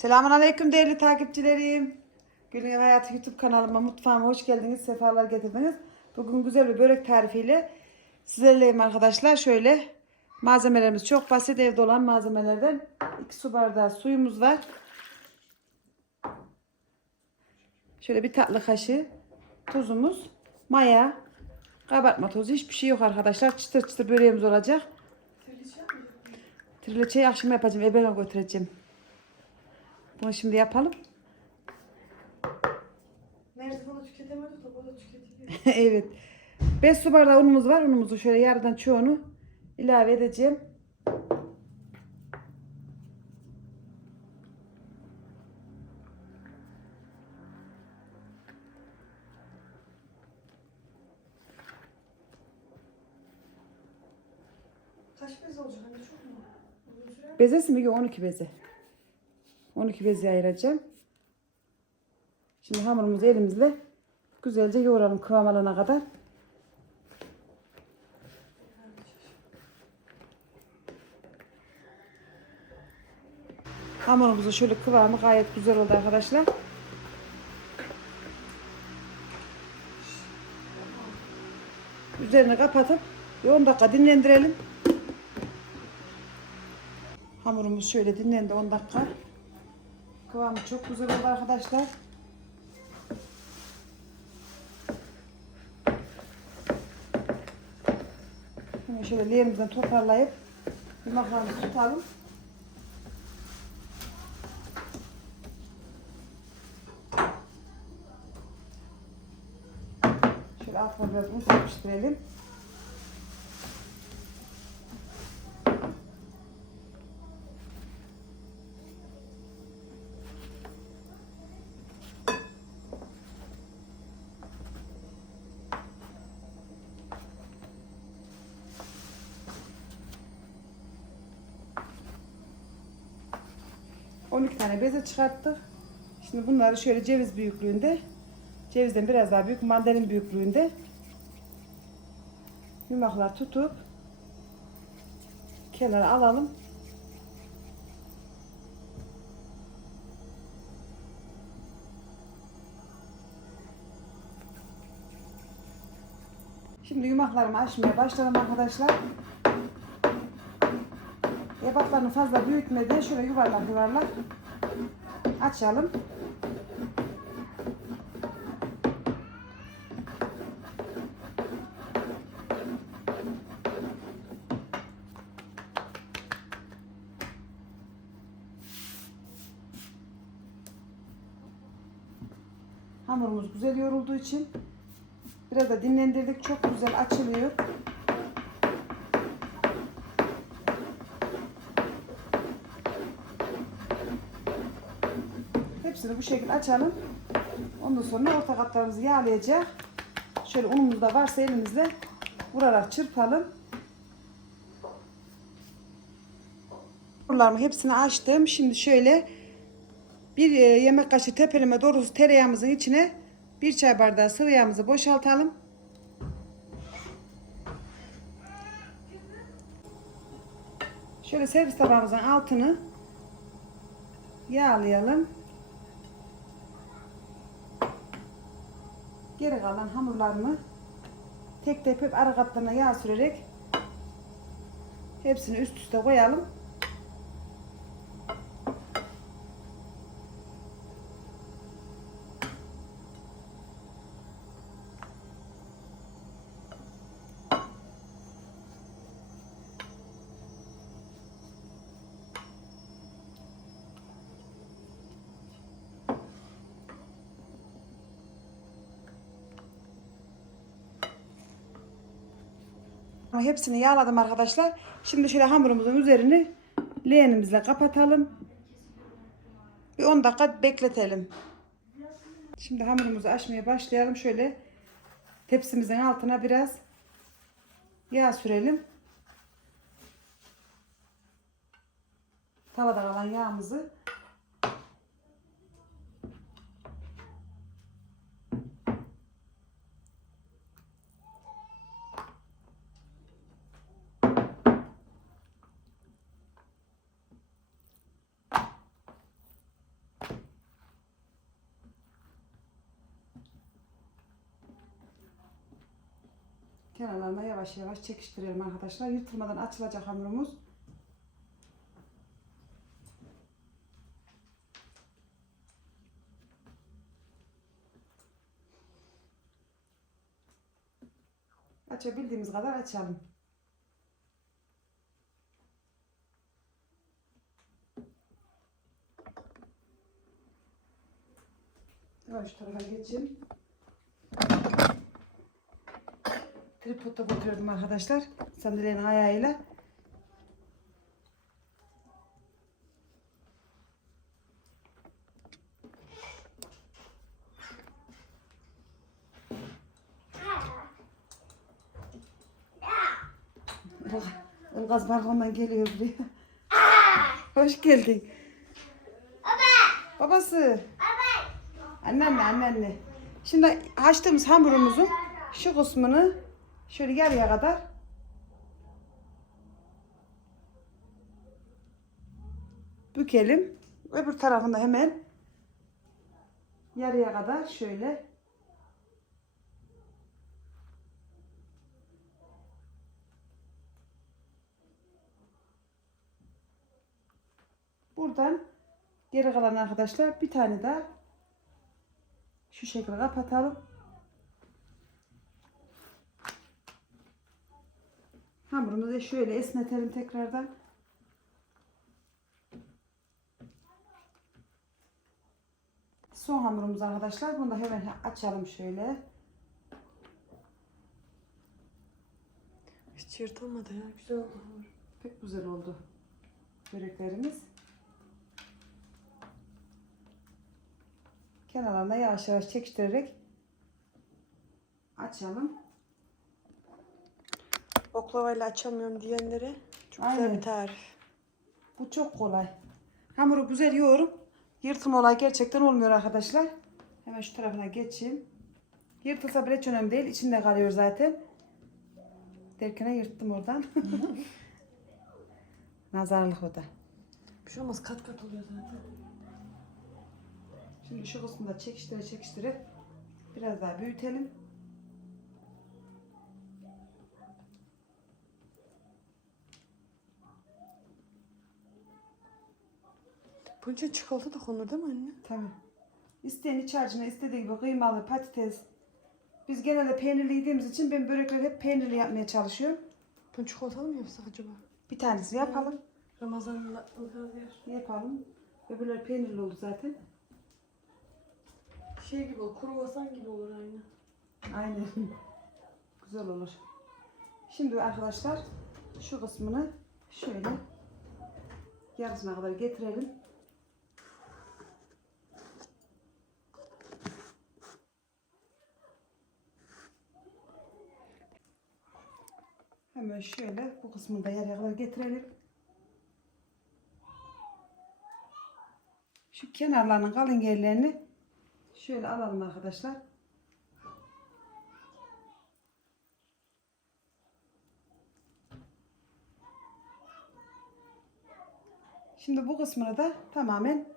Selamun Aleyküm değerli takipçilerim. Gülün Hayatı YouTube kanalıma, mutfağıma hoş geldiniz, sefalar getirdiniz. Bugün güzel bir börek tarifiyle sizlerleyim arkadaşlar. Şöyle malzemelerimiz çok basit evde olan malzemelerden 2 su bardağı suyumuz var. Şöyle bir tatlı kaşığı tuzumuz, maya, kabartma tozu hiçbir şey yok arkadaşlar. Çıtır çıtır böreğimiz olacak. Trileçeyi akşam yapacağım. Ebeme götüreceğim. Bunu şimdi yapalım. Merzifon'u tüketemedik de o da tüketiyor. evet. 5 su bardağı unumuz var. Unumuzu şöyle yarıdan çoğunu ilave edeceğim. Kaç bez olacak anne çok mu? Bezesi mi? Yok 12 beze. 12 beze ayıracağım. Şimdi hamurumuzu elimizle güzelce yoğuralım kıvam alana kadar. Hamurumuzun şöyle kıvamı gayet güzel oldu arkadaşlar. Üzerini kapatıp bir 10 dakika dinlendirelim. Hamurumuz şöyle dinlendi 10 dakika. Kıvamı çok güzel oldu arkadaşlar. Şimdi şöyle leğenimizden toparlayıp yumaklarımızı tutalım. Şöyle altına biraz un serpiştirelim. 12 tane beze çıkarttık. Şimdi bunları şöyle ceviz büyüklüğünde, cevizden biraz daha büyük mandalin büyüklüğünde yumaklar tutup kenara alalım. Şimdi yumaklarımı açmaya başladım arkadaşlar. Yapaklarını fazla büyütmeden şöyle yuvarlak yuvarlak açalım. Hamurumuz güzel yoğrulduğu için biraz da dinlendirdik. Çok güzel açılıyor. Hepsini bu şekilde açalım. Ondan sonra orta katlarımızı yağlayacak. Şöyle unumuz da varsa elimizle vurarak çırpalım. Hamurlarımı hepsini açtım. Şimdi şöyle bir e, yemek kaşığı tepeleme doğrusu tereyağımızın içine bir çay bardağı sıvı yağımızı boşaltalım. Şöyle servis tabağımızın altını yağlayalım. Geri kalan hamurlarımı tek tek hep ara katlarına yağ sürerek hepsini üst üste koyalım. Ama Hepsini yağladım arkadaşlar. Şimdi şöyle hamurumuzun üzerini leğenimizle kapatalım. Bir 10 dakika bekletelim. Şimdi hamurumuzu açmaya başlayalım. Şöyle tepsimizin altına biraz yağ sürelim. Tavada kalan yağımızı Kenarlarına yavaş yavaş çekiştirelim arkadaşlar. Yırtılmadan açılacak hamurumuz. Açabildiğimiz kadar açalım. Şu tarafa geçeyim. Tripodda götürüyordum arkadaşlar. Sandalyenin ayağıyla. Ilgaz balkondan geliyor buraya. Hoş geldin. Baba. Babası. Anneanne anneanne. Şimdi açtığımız hamurumuzun şu kısmını şöyle yarıya kadar bükelim. Öbür tarafında hemen yarıya kadar şöyle buradan geri kalan arkadaşlar bir tane daha şu şekilde kapatalım. Hamurumuzu da şöyle esnetelim tekrardan. Son hamurumuz arkadaşlar. Bunu da hemen açalım şöyle. Hiç yırtılmadı ya. Güzel oldu hamur. Pek güzel oldu böreklerimiz. Kenarlarına yavaş yavaş çekiştirerek açalım. Oklavayla açamıyorum diyenlere çok Aynen. güzel bir tarif. Bu çok kolay. Hamuru güzel yoğurup yırtım olay gerçekten olmuyor arkadaşlar. Hemen şu tarafına geçeyim. Yırtılsa bile hiç önemli değil. İçinde kalıyor zaten. Derken yırttım oradan. Nazarlık o da. Bir şey olmaz kat kat oluyor zaten. Şimdi şu kısmını da çekiştire çekiştire biraz daha büyütelim. İçin çikolata da konur değil mi anne? Tabii. İsteyen iç harcına istediği gibi kıymalı patates. Biz genelde peynirli yediğimiz için ben börekleri hep peynirli yapmaya çalışıyorum. Bunu çikolatalı mı yapsak acaba? Bir tanesini yapalım. Ramazan'ın ılgaz yer. Yapalım. Öbürleri peynirli oldu zaten. Şey gibi olur, kruvasan gibi olur aynı. Aynen. Güzel olur. Şimdi arkadaşlar şu kısmını şöyle yarısına kadar getirelim. Hemen şöyle bu kısmını da yarıya kadar getirelim. Şu kenarlarının kalın yerlerini şöyle alalım arkadaşlar. Şimdi bu kısmını da tamamen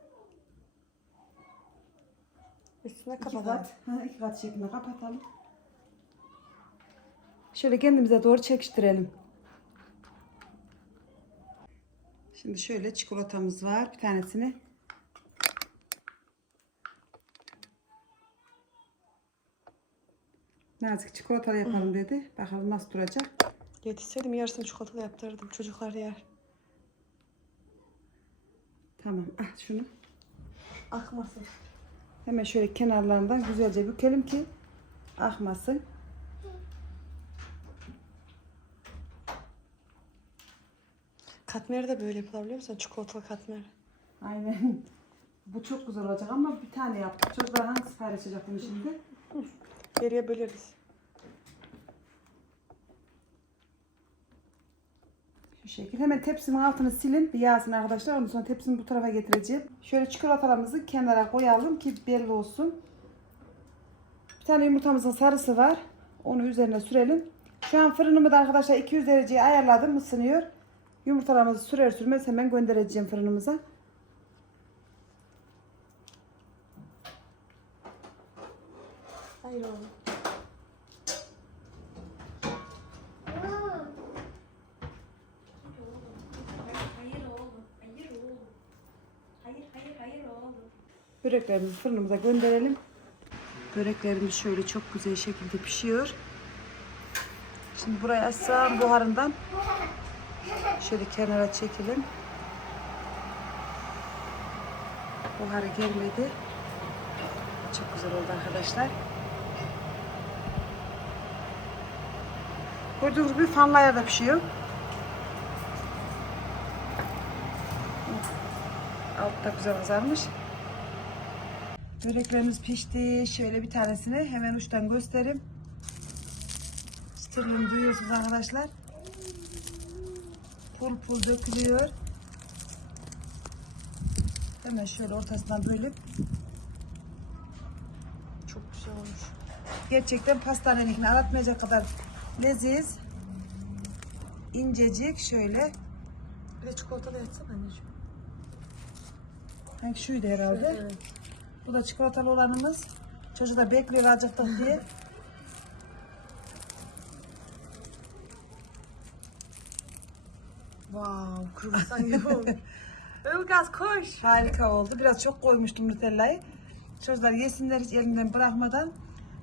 Üstüne iki kapatalım. kat, ha, iki kat şeklinde kapatalım. Şöyle kendimize doğru çekiştirelim. Şimdi şöyle çikolatamız var. Bir tanesini Nazik çikolatalı yapalım dedi. Bakalım nasıl duracak. Yetişseydim yarısını çikolatalı yaptırırdım. Çocuklar yer. Tamam. Ah şunu. Akmasın. Hemen şöyle kenarlarından güzelce bükelim ki akmasın. Katmeri de böyle yapılır biliyor musun? Çikolatalı katmer. Aynen. Bu çok güzel olacak ama bir tane yaptık. Çocuklar hangisi paylaşacak bunu şimdi? Geriye böleriz. Şu şekil. Hemen tepsimin altını silin. Bir yağsın arkadaşlar. Ondan sonra tepsimi bu tarafa getireceğim. Şöyle çikolatalarımızı kenara koyalım ki belli olsun. Bir tane yumurtamızın sarısı var. Onu üzerine sürelim. Şu an fırınımı da arkadaşlar 200 dereceye ayarladım. ısınıyor. Yumurtalarımızı sürer sürmez hemen göndereceğim fırınımıza. Hayır oğlum. Böreklerimizi fırınımıza gönderelim. Böreklerimiz şöyle çok güzel şekilde pişiyor. Şimdi buraya açsam buharından şöyle kenara çekelim. Buharı gelmedi. Çok güzel oldu arkadaşlar. Gördüğünüz gibi fanlı ayarda pişiyor. Altta güzel kızarmış. Böreklerimiz pişti. Şöyle bir tanesini hemen uçtan göstereyim. Çıtırlığını duyuyorsunuz arkadaşlar. Pul pul dökülüyor. Hemen şöyle ortasından bölüp Çok güzel olmuş. gerçekten pastanelikini aratmayacak kadar leziz. incecik şöyle. Bir de çikolatalı yatsana anneciğim. Hani şuydu herhalde. Evet. Bu da çikolatalı olanımız. Çocuğu da bekliyor acıktık diye. Wow, kruvasan gibi olmuş. Ilgaz koş. Harika oldu. Biraz çok koymuştum Nutella'yı. Çocuklar yesinler hiç elinden bırakmadan.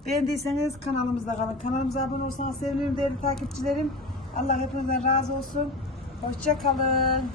Beğendiyseniz kanalımızda kalın. Kanalımıza abone olsanız sevinirim değerli takipçilerim. Allah hepinizden razı olsun. Hoşça kalın.